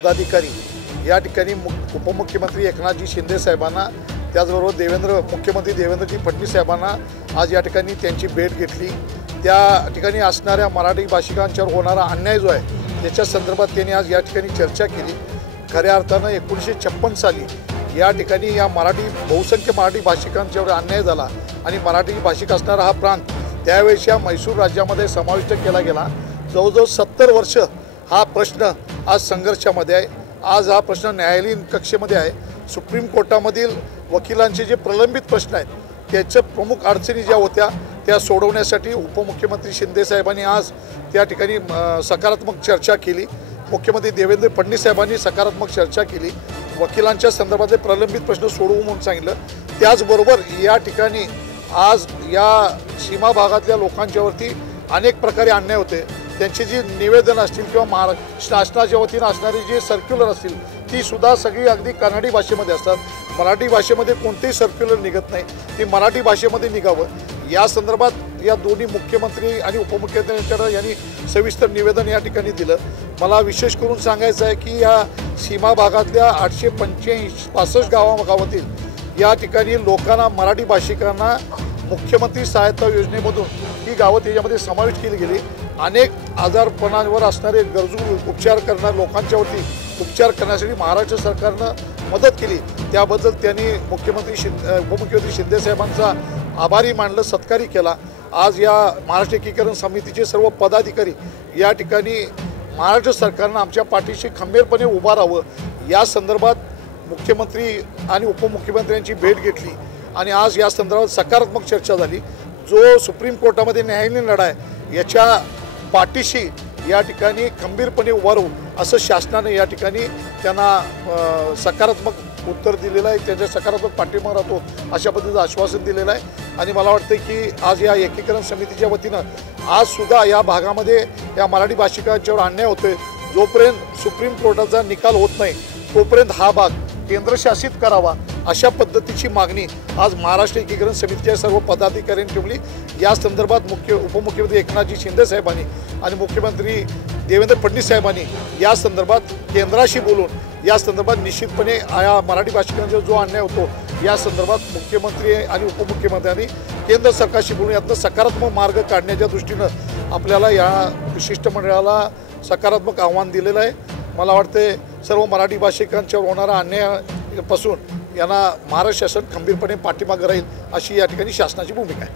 पदाधिकारी या ठिकाणी उपमुख्यमंत्री एकनाथजी शिंदे साहेबांना त्याचबरोबर मुख्यमंत्री देवेंद्रजी फडणवीस साहेबांना आज या ठिकाणी त्यांची भेट घेतली। त्या ठिकाणी असणाऱ्या मराठी भाषिकांच्यावर होणारा अन्याय जो आहे त्याच्या संदर्भात त्यांनी आज या ठिकाणी चर्चा केली। खऱ्या अर्थानं 1956 साली या ठिकाणी या बहुसंख्य मराठी भाषिकांच्यावर अन्याय झाला आणि मराठी भाषिक असणारा हा प्रांत त्यावेळेस या म्हैसूर राज्यामध्ये समाविष्ट केला गेला। जवळजवळ 70 वर्ष हा प्रश्न आज संघर्षामध्ये आहे। आज हा प्रश्न न्यायालयीन कक्षेमध्ये आहे। सुप्रीम कोर्टामधील वकिलांचे जे प्रलंबित प्रश्न आहेत त्याच्या प्रमुख अडचणी ज्या होत्या त्या सोडवण्यासाठी उपमुख्यमंत्री शिंदे साहेबांनी आज त्या ठिकाणी सकारात्मक चर्चा केली। मुख्यमंत्री देवेंद्र फडणवीस साहेबांनी सकारात्मक चर्चा केली। वकिलांच्या संदर्भातले प्रलंबित प्रश्न सोडवू म्हणून सांगितलं। त्याचबरोबर या ठिकाणी आज या सीमा भागातल्या लोकांच्यावरती अनेक प्रकारे अन्याय होते। त्यांची जी निवेदन असतील किंवा महाराष्ट्र शासनाच्या वतीनं असणारी जी सर्क्युलर असतील ती सुद्धा सगळी अगदी कन्नडी भाषेमध्ये असतात। मराठी भाषेमध्ये कोणतेही सर्क्युलर निघत नाही, ती मराठी भाषेमध्ये निघावं या संदर्भात या दोन्ही मुख्यमंत्री आणि उपमुख्यमंत्र्यांच्या यांनी सविस्तर निवेदन या ठिकाणी दिलं। मला विशेष करून सांगायचं आहे की या सीमा भागातल्या 865 गावातील या ठिकाणी लोकांना मराठी भाषिकांना मुख्यमंत्री सहायता योजनेमधून ही गावं त्याच्यामध्ये समाविष्ट केली गेली। अनेक आजारपणांवर असणारे गरजू उपचार करणाऱ्या लोकांच्यावरती उपचार करण्यासाठी महाराष्ट्र सरकारनं मदत केली। त्याबद्दल त्यांनी उपमुख्यमंत्री शिंदे साहेबांचा आभारी मानलं, सत्कारही केला। आज या महाराष्ट्र एकीकरण समितीचे सर्व पदाधिकारी या ठिकाणी महाराष्ट्र सरकारनं आमच्या पाठीशी खंबीरपणे उभा राहावं या संदर्भात मुख्यमंत्री आणि उपमुख्यमंत्र्यांची भेट घेतली आणि आज या संदर्भात सकारात्मक चर्चा झाली। जो सुप्रीम कोर्टामध्ये न्यायालयीन लढा आहे याच्या पाठीशी या ठिकाणी खंबीरपणे उभा राहू असं शासनाने या ठिकाणी त्यांना सकारात्मक उत्तर दिलेलं आहे। त्यांच्या सकारात्मक पाठिंबा राहतो अशा पद्धतीचं आश्वासन दिलेलं आहे। आणि मला वाटतं की आज या एकीकरण समितीच्या वतीनं आज सुद्धा या भागामध्ये या मराठी भाषिकांच्यावर अन्याय होतोय। जोपर्यंत सुप्रीम कोर्टाचा निकाल होत नाही तोपर्यंत हा भाग केंद्रशासित करावा अशा पद्धतीची मागणी आज महाराष्ट्र एकीकरण समितीच्या सर्व पदाधिकाऱ्यांनी ठेवली। या संदर्भात उपमुख्यमंत्री एकनाथजी शिंदे साहेबांनी आणि मुख्यमंत्री देवेंद्र फडणवीस साहेबांनी या संदर्भात केंद्राशी बोलून या संदर्भात निश्चितपणे या मराठी भाषिकांचा जो अन्याय होतो या संदर्भात मुख्यमंत्री आणि उपमुख्यमंत्र्यांनी केंद्र सरकारशी बोलून यातनं सकारात्मक मार्ग काढण्याच्या दृष्टीनं आपल्याला या शिष्टमंडळाला सकारात्मक आव्हान दिलेलं आहे। मला वाटते सर्व मराठी भाषिकांच्यावर होणारा अन्यायापासून यांना महाराष्ट्र शासन खंबीरपणे पाठिंबा राहील अशी या ठिकाणी शासनाची भूमिका आहे।